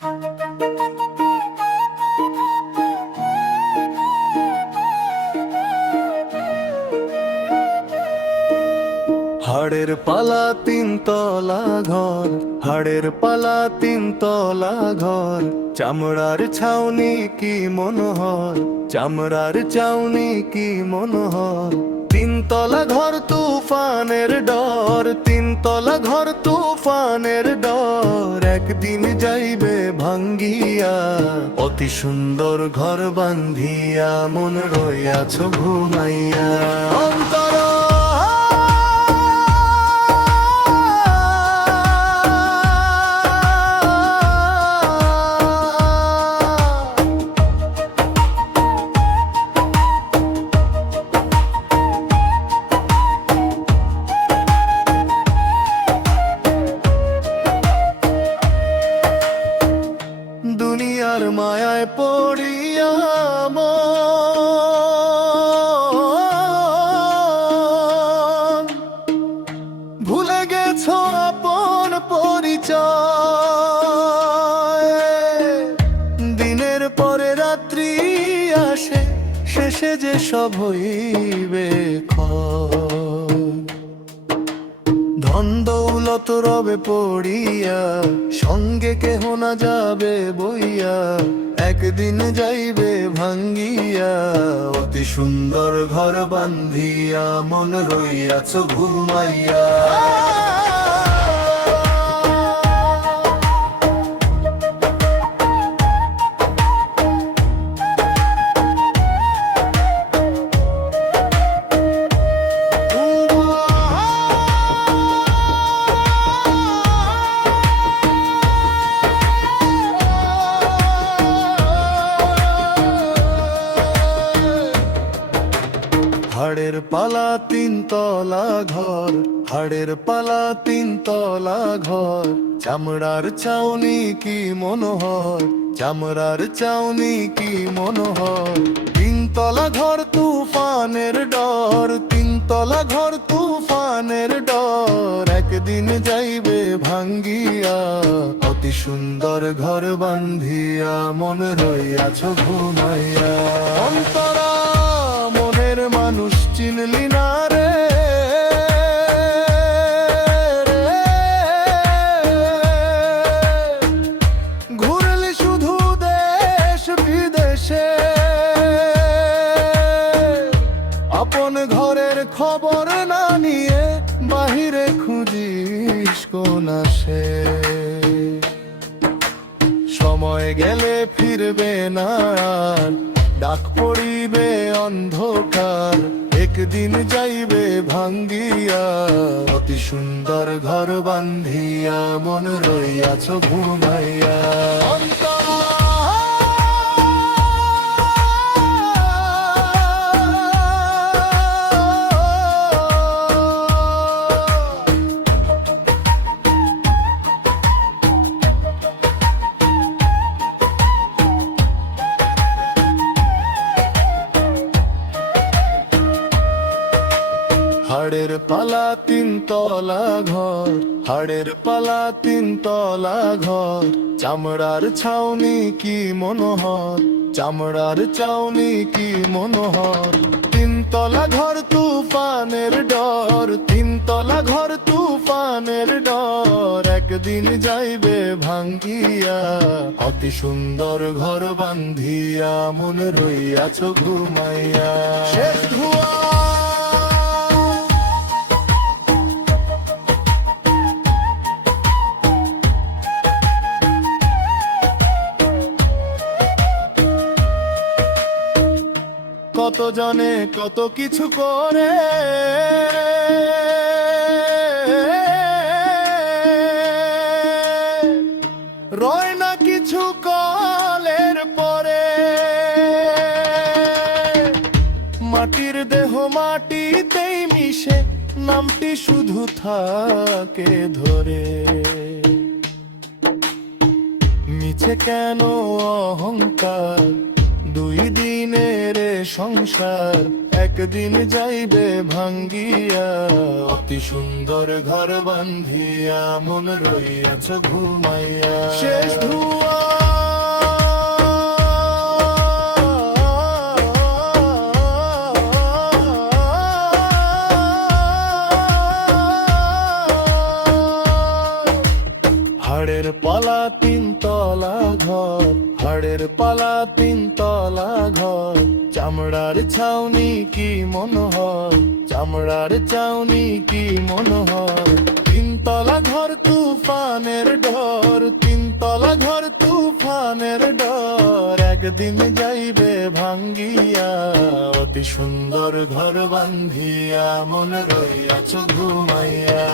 হাড়ের পালা তিন তলা ঘর, হাড়ের পালা তিন তলা ঘর, চামড়ার ছাউনি কি মনোহর, চামড়ার ছাউনি কি মনোহর। তিনতলা ঘর তুফানের ডর, তিনতলা ঘর তুফানের ডর, একদিন যাইবে ভাঙ্গিয়া। অতি সুন্দর ঘর বান্ধিয়া মন রইয়াছ ঘুমাইয়া। অন্তর দুনিয়ার মায়ায় পড়িয়া মন ভুলে গেছ আপন পরিচয়। দিনের পরে রাত্রি আসে, শেষে যে সব হইবে ক্ষয়। ধন দৌলত রবে পড়িয়া, সঙ্গে কেহ না যাবে বইয়া, একদিন যাইবে ভাঙ্গিয়া। অতি সুন্দর ঘর বান্ধিয়া মন রইয়াছ ঘুমাইয়া। হাড়ের পালা তিন তলা ঘর, হাড়ের পালা তিন তলা ঘর, চামড়ার ছাউনি কি মনোহর, চামড়ার ছাউনি কি মনোহর। তিনতলা ঘর তুফানের ডর, তিনতলা ঘর তুফানের ডর, একদিন যাইবে ভাঙ্গিয়া। অতি সুন্দর ঘর বান্ধিয়া মন রইয়াছ ঘুমাইয়া। অন্তরা মনের মানুষ চিনলি না রে, ঘুরলি শুধু দেশ বিদেশে, আপন ঘরের খবর না নিয়ে বাহিরে খুঁজিস কোন আসে। সময় গেলে ফিরবে না, ডাক পড়িবে অন্ধকার, একদিন যাইবে ভাঙ্গিয়া। অতি সুন্দর ঘর বান্ধিয়া মন রইয়াছ ঘুমাইয়া। হাড়ের পালা তিন তলা ঘর, হাড়ের পালা তিন তলা ঘর, চামড়ার ছাউনি কি মনোহর, চামড়ার ছাউনি কি মনোহর। তিনতলা ঘর তুফানের ডর, তিনতলা ঘর তুফানের ডর, একদিন যাইবে ভাঙ্গিয়া। অতি সুন্দর ঘর বান্ধিয়া মন রইয়াছ ঘুমাইয়া। শেষ ধোয়া কত জনে কত কিছু করে, রয় না কিছু কালের পরে। মাটির দেহ মাটিতেই মিশে, নামটি শুধু থাকে ধরে। মিছে কেন অহংকার, দুই দিনের সংসার, একদিন যাইবে ভাঙ্গিয়া। অতি সুন্দর ঘর বান্ধিয়া মন রইয়াছ ঘুমাইয়া। শেষ ধোয়া হাড়ের পালা 3 তলা ঘর, হাড়ের পালা 3 তলা ঘর, চামড়ার ছাউনি কি মনোহর, চামড়ার ছাউনি কি মনোহর। 3 তলা ঘর তুফানের ডর, 3 তলা ঘর তুফানের ডর, একদিন যাইবে ভাঙ্গিয়া। অতি সুন্দর ঘর বান্ধিয়া মন রইয়াছ ঘুমাইয়া।